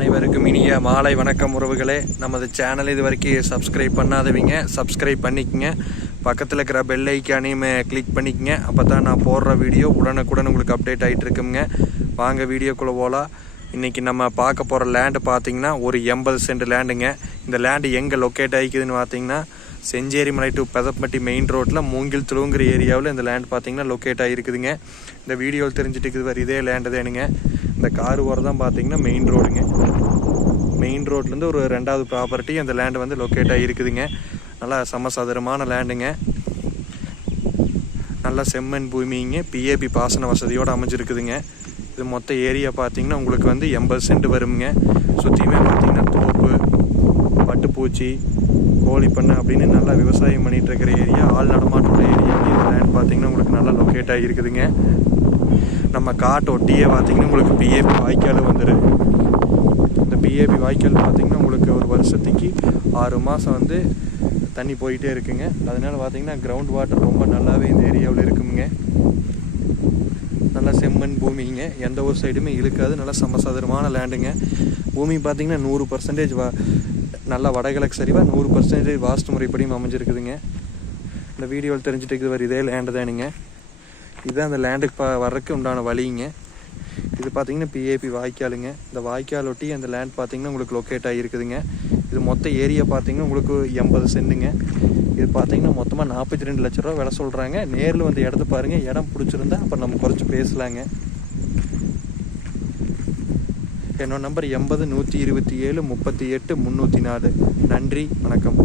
அனைவருக்கும் இனிய மாலை வணக்கம் உறவுகளே. நமது சேனல் இது வரைக்கும் சப்ஸ்கிரைப் பண்ணாதவங்க. சப்ஸ்கிரைப் பண்ணிக்கங்க. பக்கத்தில் இருக்கிற பெல் ஐக்கானையும் கிளிக் பண்ணிக்கங்க. அப்போ தான் நான் போடுற வீடியோ உடனுக்குடன் உங்களுக்கு அப்டேட் ஆகிட்டு இருக்குங்க. வாங்க வீடியோக்குள்ளே போகலாம் இன்றைக்கி நம்ம பார்க்க போகிற லேண்டு பார்த்தீங்கன்னா ஒரு எண்பது சென்ட் லேண்டுங்க இந்த லேண்டு எங்கே லொக்கேட் ஆகிக்குதுன்னு பார்த்தீங்கன்னா செஞ்சேரி மலை டு பெதப்பட்டி மெயின் ரோட்டில் மூங்கில் துளுங்கிற ஏரியாவில் இந்த லேண்ட் பார்த்தீங்கன்னா லொக்கேட் ஆகிருக்குதுங்க இந்த வீடியோவில் தெரிஞ்சுட்டு இருக்குது வேறு இதே லேண்டு தானுங்க. இந்த கார் ஓரம் தான் பார்த்தீங்கன்னா மெயின் ரோடுங்க மெயின் ரோட்லேருந்து ஒரு ரெண்டாவது ப்ராப்பர்ட்டி அந்த லேண்டு வந்து லொக்கேட் ஆகிருக்குதுங்க நல்லா சமசதுரமான லேண்டுங்க நல்லா செம்மண் பூமிங்க. பிஏபி பாசன வசதியோடு அமைஞ்சிருக்குதுங்க. இது மொத்த ஏரியா பார்த்தீங்கன்னா உங்களுக்கு வந்து எண்பது சென்ட் வருங்க சுற்றியுமே பார்த்தீங்கன்னா தோப்பு பட்டுப்பூச்சி கோழி பண்ணை அப்படின்னு நல்லா விவசாயம் பண்ணிகிட்டு இருக்கிற ஏரியா ஆள் நடமாட்டம் ஏரியா இந்த லேண்ட் பார்த்தீங்கன்னா உங்களுக்கு நல்லா லொக்கேட் ஆகியிருக்குதுங்க. நம்ம காட்டு ஒட்டியே பார்த்தீங்கன்னா உங்களுக்கு பிஏபி வாய்க்கால் வந்துடும் இந்த பிஏபி வாய்க்கால் பார்த்தீங்கன்னா உங்களுக்கு ஒரு வருஷத்துக்கு ஆறு மாதம் வந்து தண்ணி போயிட்டே இருக்குங்க. அதனால பார்த்தீங்கன்னா கிரவுண்ட் வாட்டர் ரொம்ப நல்லாவே இந்த ஏரியாவில் இருக்குங்க. நல்லா செம்மண் பூமிங்க. எந்த ஒரு சைடுமே இழுக்காது. நல்லா சமசதுரமான லேண்டுங்க பூமி பார்த்தீங்கன்னா நூறு பர்சன்டேஜ் வா நல்லா வடகிழக்கு சரிவாக நூறு பர்சன்டேஜ் வாஸ்து முறைப்படியும் அமைஞ்சிருக்குதுங்க. இந்த வீடியோவில் தெரிஞ்சுட்டு இருக்குது வர இதே லேண்டு தானுங்க. இதுதான் அந்த லேண்டுக்கு ப வர்றதுக்கு உண்டான வழிங்க. இது பார்த்தீங்கன்னா பிஏபி வாய்க்காலுங்க. இந்த வாய்க்கால் ஒட்டி அந்த லேண்ட் பார்த்தீங்கன்னா உங்களுக்கு லொக்கேட் ஆகிருக்குதுங்க இது மொத்த ஏரியா பார்த்தீங்கன்னா உங்களுக்கு எண்பது சென்ட்டுங்க. இது பார்த்தீங்கன்னா மொத்தமாக நாற்பத்தி ரெண்டு லட்ச ரூபா விலை சொல்கிறாங்க நேரில் வந்து இடத்த பாருங்கள் இடம் பிடிச்சிருந்தா அப்போ நம்ம குறைச்சி பேசலாங்க. என்னோட நம்பர் எண்பது நூற்றி இருபத்தி ஏழு முப்பத்தி எட்டு முந்நூற்றி நாலு. நன்றி வணக்கம்.